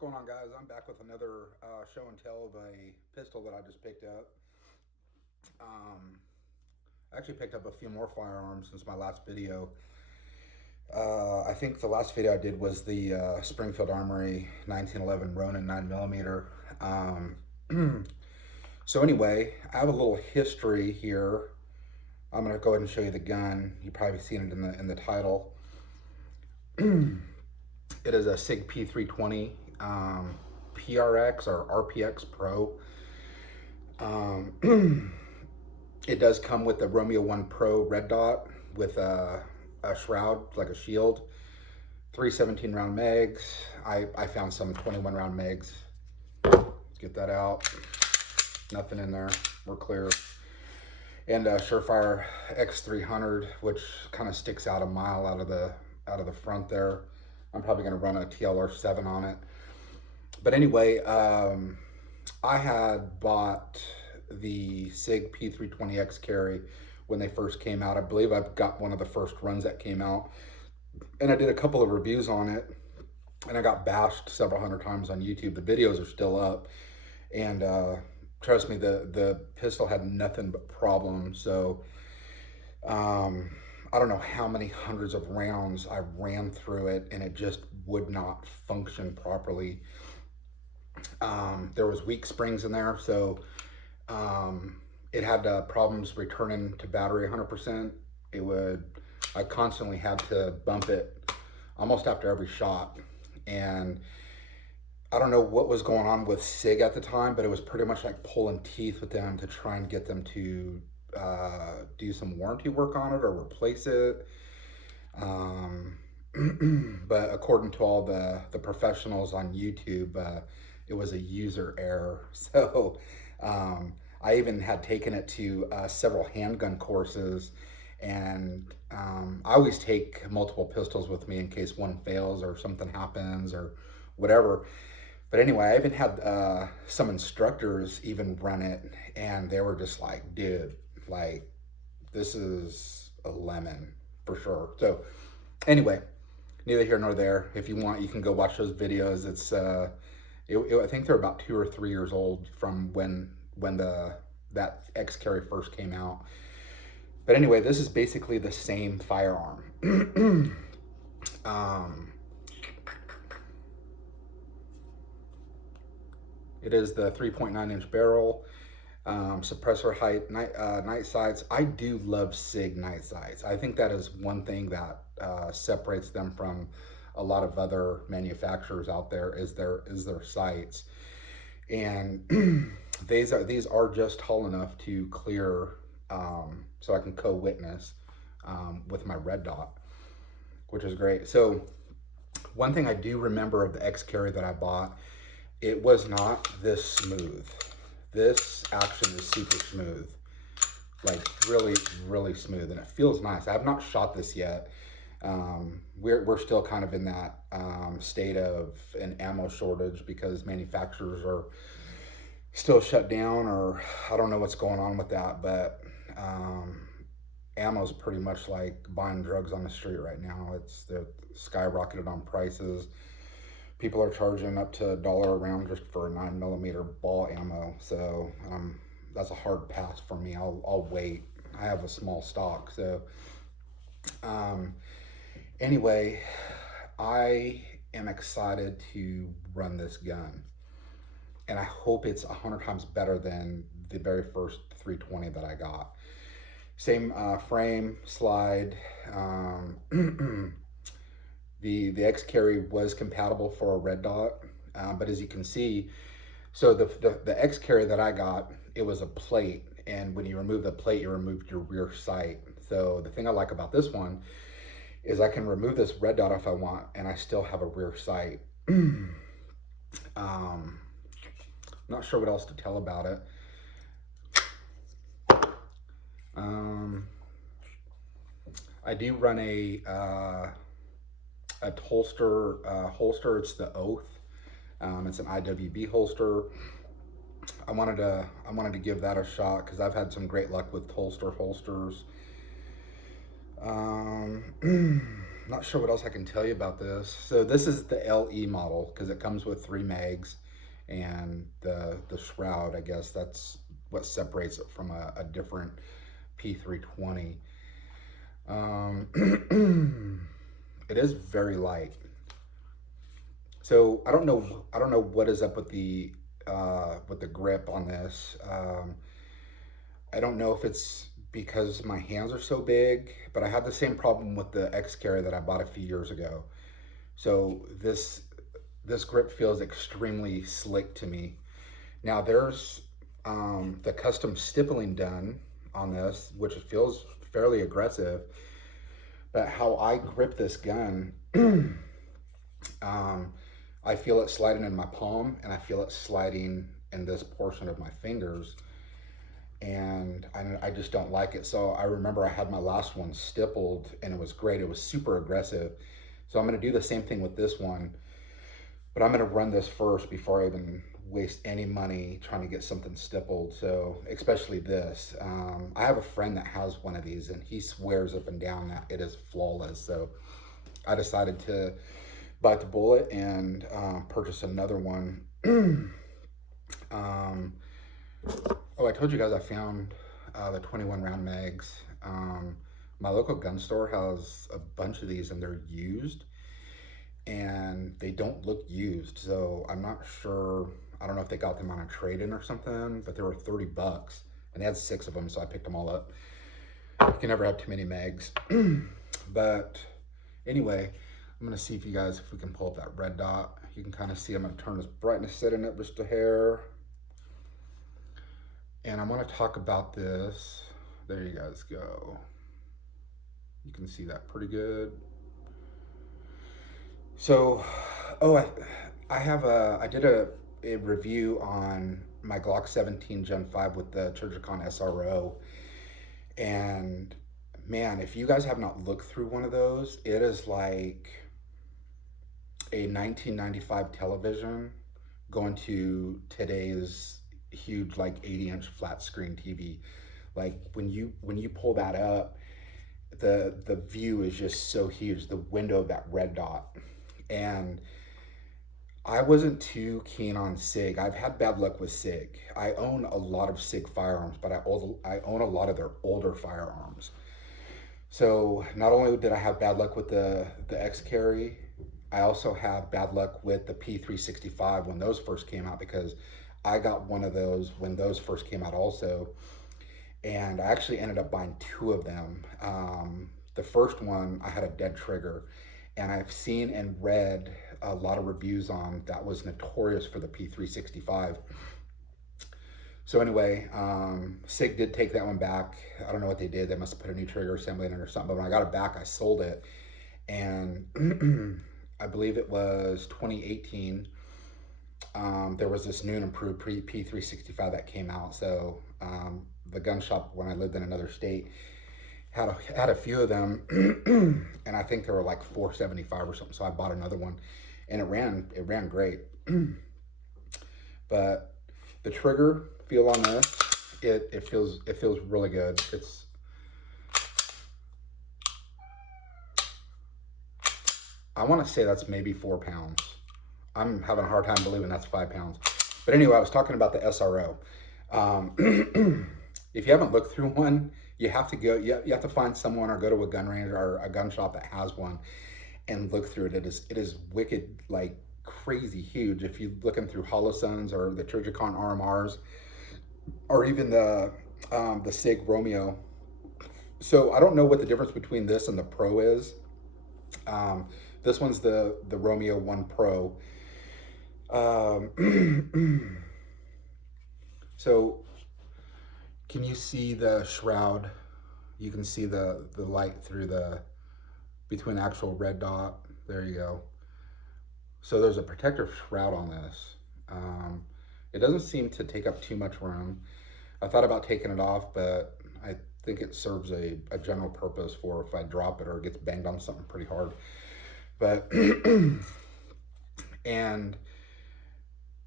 going on, guys? I'm back with another show and tell of a pistol that I just picked up. I actually picked up a few more firearms since my last video. I think the last video I did was the Springfield Armory 1911 Ronin 9mm. So anyway, I have a little history here. I'm going to go ahead and show you the gun. You've probably seen it in the title. It is a Sig P320 PRX or RPX Pro. It does come with the Romeo 1 Pro red dot with a shroud, like a shield. 3 17-round mags. I found some 21-round mags. Let's get that out. Nothing in there. We're clear. And a Surefire X300, which kind of sticks out a mile out of the front there. I'm probably going to run a TLR7 on it. But anyway, I had bought the Sig P320 X carry when they first came out. I believe I've got one of the first runs that came out. And I did a couple of reviews on it. And I got bashed several hundred times on YouTube. The videos are still up. And trust me, the pistol had nothing but problems. So I don't know how many hundreds of rounds I ran through it, and it just would not function properly. There was weak springs in there, so it had problems returning to battery 100%. I constantly had to bump it almost after every shot, and I don't know what was going on with Sig at the time, but it was pretty much like pulling teeth with them to try and get them to do some warranty work on it or replace it. But according to all the professionals on YouTube, it was a user error. So I even had taken it to several handgun courses, and I always take multiple pistols with me in case one fails or something happens or whatever. But anyway, I even had some instructors even run it, and they were just like, dude, like, this is a lemon for sure. So anyway, neither here nor there. If you want, you can go watch those videos. It's I think they're about 2 or 3 years old from when that X carry first came out. But anyway, this is basically the same firearm. It is the 3.9-inch barrel, suppressor height, night sights. I do love Sig night sights. I think that is one thing that separates them from a lot of other manufacturers out there is their sights. And these are just tall enough to clear, so I can co-witness with my red dot, which is great. So one thing I do remember of the X carry that I bought, it was not this smooth. This action is super smooth, like really, really smooth, and it feels nice. I have not shot this yet. We're still kind of in that state of an ammo shortage because manufacturers are still shut down, or I don't know what's going on with that, but ammo is pretty much like buying drugs on the street right now. It's skyrocketed on prices. People are charging up to $1 a round just for a 9mm ball ammo. So that's a hard pass for me. I'll wait. I have a small stock. So anyway, I am excited to run this gun. And I hope it's 100 times better than the very first 320 that I got. Same frame, slide. The X carry was compatible for a red dot, but as you can see, so the X carry that I got, it was a plate, and when you remove the plate, you removed your rear sight. So the thing I like about this one is I can remove this red dot if I want, and I still have a rear sight. Not sure what else to tell about it. I do run a holster. It's the Oath. It's an IWB holster. I wanted to give that a shot because I've had some great luck with holsters. not sure what else I can tell you about this. So this is the LE model because it comes with 3 mags, and the shroud, I guess that's what separates it from a different P320. It is very light. So I don't know what is up with the grip on this. I don't know if it's because my hands are so big, but I had the same problem with the X carry that I bought a few years ago. So this grip feels extremely slick to me. Now there's the custom stippling done on this, which feels fairly aggressive. But how I grip this gun, um, I feel it sliding in my palm, and I feel it sliding in this portion of my fingers, and I just don't like it. So I remember I had my last one stippled, and it was great. It was super aggressive. So I'm going to do the same thing with this one, but I'm going to run this first before I even waste any money trying to get something stippled. So especially this, I have a friend that has one of these, and he swears up and down that it is flawless. So I decided to bite the bullet and purchase another one. um, oh, I told you guys I found the 21 round mags. My local gun store has a bunch of these, and they're used, and they don't look used. So I'm not sure. I don't know if they got them on a trade-in or something, but they were 30 bucks, and they had 6 of them, so I picked them all up. You can never have too many mags. But anyway, I'm gonna see if we can pull up that red dot. You can kind of see I'm gonna turn this brightness setting up just a hair. And I'm gonna talk about this. There you guys go. You can see that pretty good. So, oh, I did a review on my Glock 17 Gen 5 with the Trijicon SRO. And man, if you guys have not looked through one of those, it is like a 1995 television going to today's huge like 80-inch flat screen TV. Like when you pull that up, the view is just so huge, the window of that red dot. And I wasn't too keen on Sig. I've had bad luck with Sig. I own a lot of Sig firearms, but I own a lot of their older firearms. So not only did I have bad luck with the X carry, I also have bad luck with the P365 when those first came out, because I got one of those when those first came out also. And I actually ended up buying 2 of them. The first one, I had a dead trigger, and I've seen and read a lot of reviews on that was notorious for the P365. So anyway, Sig did take that one back. I don't know what they did. They must have put a new trigger assembly in it or something. But when I got it back, I sold it. And I believe it was 2018. There was this new and improved P365 that came out. So the gun shop, when I lived in another state, had a few of them, and I think they were like $475 or something. So I bought another one, and it ran great. But the trigger feel on this, it feels really good. I want to say that's maybe 4 pounds. I'm having a hard time believing that's 5 pounds. But anyway, I was talking about the SRO. If you haven't looked through one, you have to go. You have to find someone or go to a gun range or a gun shop that has one and look through it. It is wicked, like crazy huge. If you're looking through Holosuns or the Trijicon RMRs, or even the Sig Romeo. So I don't know what the difference between this and the Pro is. This one's the Romeo 1 Pro. So can you see the shroud? You can see the light through between the actual red dot. There you go. So there's a protective shroud on this. It doesn't seem to take up too much room. I thought about taking it off, but I think it serves a general purpose for if I drop it or it gets banged on something pretty hard. But and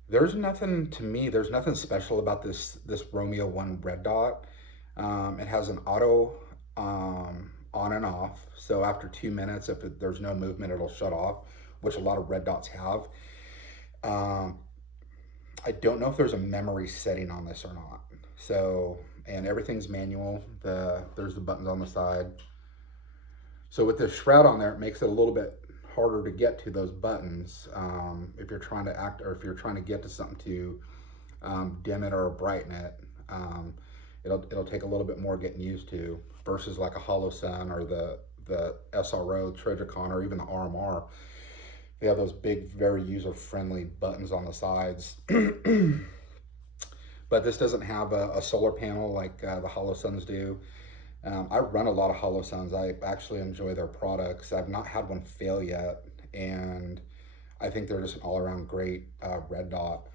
there's nothing, to me, there's nothing special about this Romeo 1 red dot. It has an on and off. So after 2 minutes, if there's no movement, it'll shut off, which a lot of red dots have. Um, I don't know if there's a memory setting on this or not. So, and everything's manual. There's the buttons on the side. So with the shroud on there, it makes it a little bit harder to get to those buttons if you're trying to act, or if you're trying to get to something to dim it or brighten it. It'll take a little bit more getting used to versus like a Holosun or the SRO Trigicon or even the RMR. They have those big, very user-friendly buttons on the sides. But this doesn't have a solar panel like the Holosuns do. I run a lot of Holosuns. I actually enjoy their products. I've not had one fail yet, and I think they're just an all-around great red dot.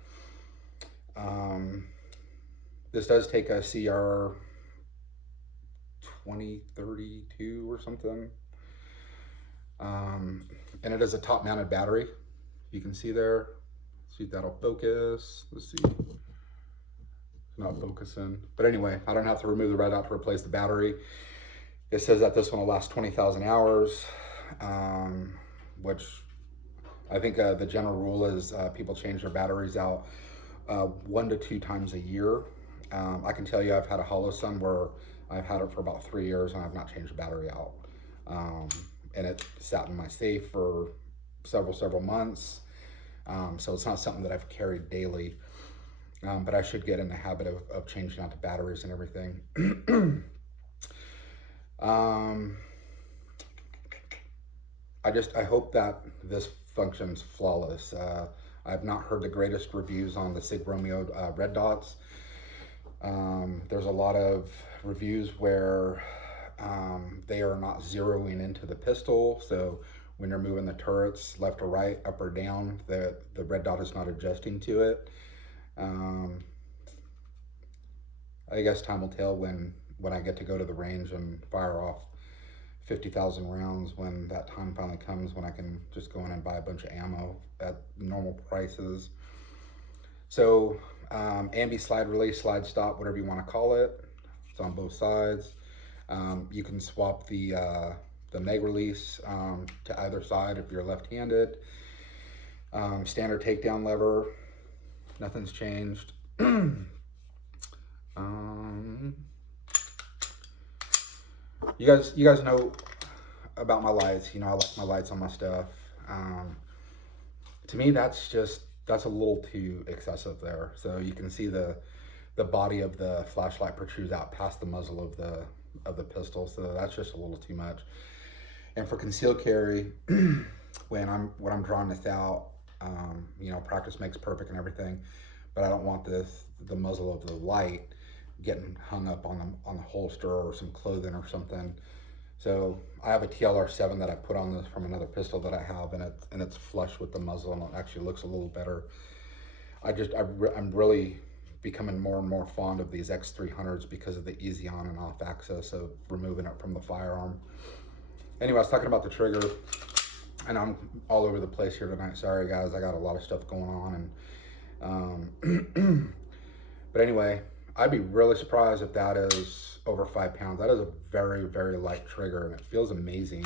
This does take a CR 2032 or something. And it is a top mounted battery. You can see there. See if that'll focus. Let's see. Not focusing. But anyway, I don't have to remove the red dot to replace the battery. It says that this one will last 20,000 hours, which I think the general rule is people change their batteries out 1 to 2 times a year. I can tell you I've had a Holosun where I've had it for about 3 years and I've not changed the battery out. And it sat in my safe for several months. So it's not something that I've carried daily, but I should get in the habit of changing out the batteries and everything. I hope that this functions flawless. I've not heard the greatest reviews on the Sig Romeo red dots. There's a lot of reviews where they are not zeroing into the pistol, so when you're moving the turrets left or right, up or down, the red dot is not adjusting to it. I guess time will tell when I get to go to the range and fire off 50,000 rounds, when that time finally comes, when I can just go in and buy a bunch of ammo at normal prices. So ambi slide release, slide stop, whatever you want to call it. It's on both sides. You can swap the mag release to either side if you're left-handed. Standard takedown lever, nothing's changed. You guys know about my lights. You know I like my lights on my stuff. To me, that's a little too excessive there. So you can see the body of the flashlight protrudes out past the muzzle of the pistol. So that's just a little too much. And for concealed carry, when I'm drawing this out, you know, practice makes perfect and everything, but I don't want the muzzle of the light getting hung up on the holster or some clothing or something. So I have a TLR7 that I put on this from another pistol that I have, and it's flush with the muzzle, and it actually looks a little better. I'm really becoming more and more fond of these X300s because of the easy on and off access of removing it from the firearm. Anyway, I was talking about the trigger, and I'm all over the place here tonight. Sorry guys, I got a lot of stuff going on, and but anyway, I'd be really surprised if that is over 5 pounds. That is a very, very light trigger, and it feels amazing.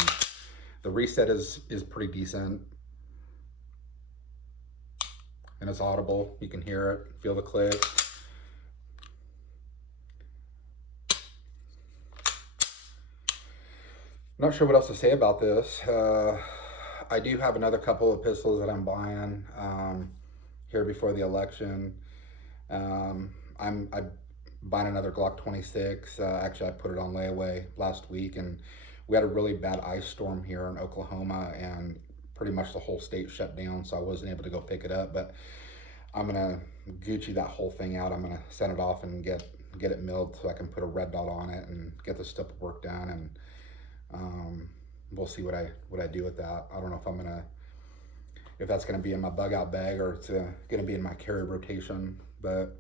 The reset is pretty decent, and it's audible. You can hear it, feel the click. I'm not sure what else to say about this. I do have another couple of pistols that I'm buying here before the election. I'm buying another Glock 26. Actually, I put it on layaway last week, and we had a really bad ice storm here in Oklahoma, and pretty much the whole state shut down, so I wasn't able to go pick it up. But I'm gonna Gucci that whole thing out. I'm gonna send it off and get it milled so I can put a red dot on it and get the step of work done. And we'll see what I do with that. I don't know if that's gonna be in my bug out bag or it's gonna be in my carry rotation, but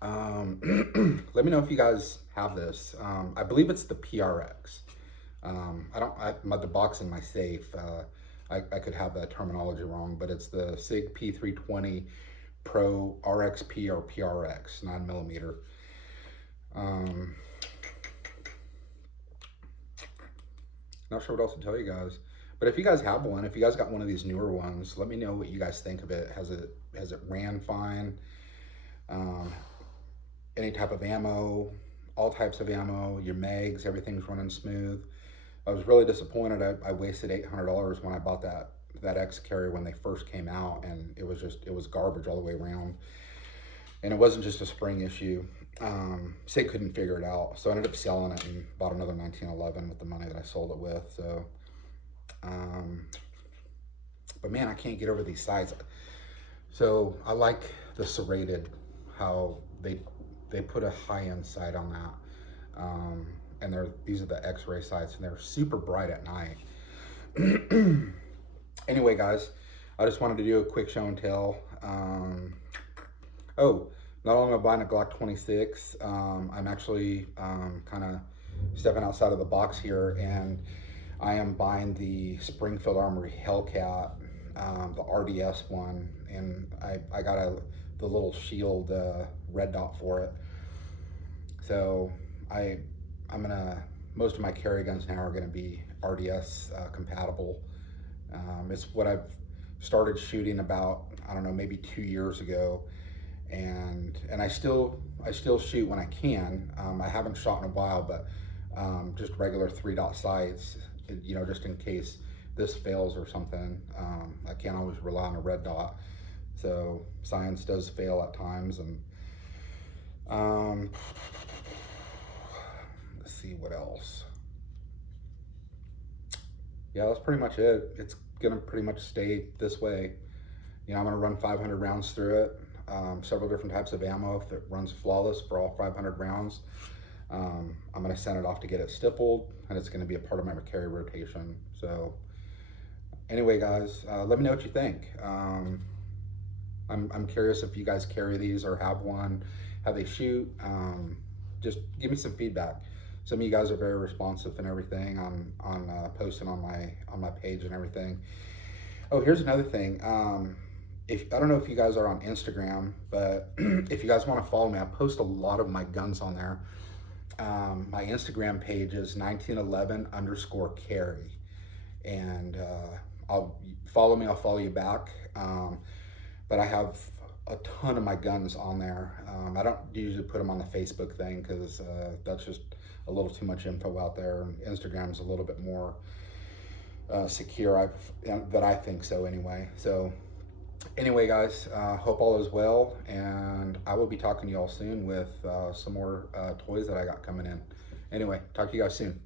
let me know if you guys have this. I believe it's the PRX. The box in my safe, I could have that terminology wrong, but it's the Sig P320 PRO RXP or PRX 9mm. Not sure what else to tell you guys. But if you guys have one, if you guys got one of these newer ones, let me know what you guys think of it. Has it ran fine? Um, any type of ammo, all types of ammo, your mags, everything's running smooth. I was really disappointed. I wasted $800 when I bought that X carrier when they first came out, and it was garbage all the way around. And it wasn't just a spring issue. Sig couldn't figure it out, so I ended up selling it and bought another 1911 with the money that I sold it with. So, um, but man, I can't get over these sights. So I like the serrated, how they put a high end sight on that. And these are the X-ray sights, and they're super bright at night. Anyway, guys, I just wanted to do a quick show and tell. Oh, not only am I buying a Glock 26, I'm actually kind of stepping outside of the box here, and I am buying the Springfield Armory Hellcat, the RDS one, and I got the little shield red dot for it. So most of my carry guns now are gonna be RDS compatible. It's what I've started shooting about, I don't know, maybe 2 years ago, and I still shoot when I can. I haven't shot in a while, but just regular 3-dot sights, you know, just in case this fails or something. I can't always rely on a red dot, so science does fail at times. And let's see what else. Yeah, that's pretty much it. It's gonna pretty much stay this way. You know, I'm gonna run 500 rounds through it. Several different types of ammo if it runs flawless for all 500 rounds. I'm gonna send it off to get it stippled, and it's gonna be a part of my carry rotation. So anyway, guys, let me know what you think. I'm curious if you guys carry these or have one, how they shoot. Just give me some feedback. Some of you guys are very responsive and everything on posting on my page and everything. Oh, here's another thing. I don't know if you guys are on Instagram, but if you guys want to follow me, I post a lot of my guns on there. My Instagram page is 1911_carry, and I'll follow me. I'll follow you back. But I have a ton of my guns on there. I don't usually put them on the Facebook thing because that's just a little too much info out there. Instagram's a little bit more secure, that I think so anyway. So anyway, guys, hope all is well, and I will be talking to you all soon with some more toys that I got coming in. Anyway, talk to you guys soon.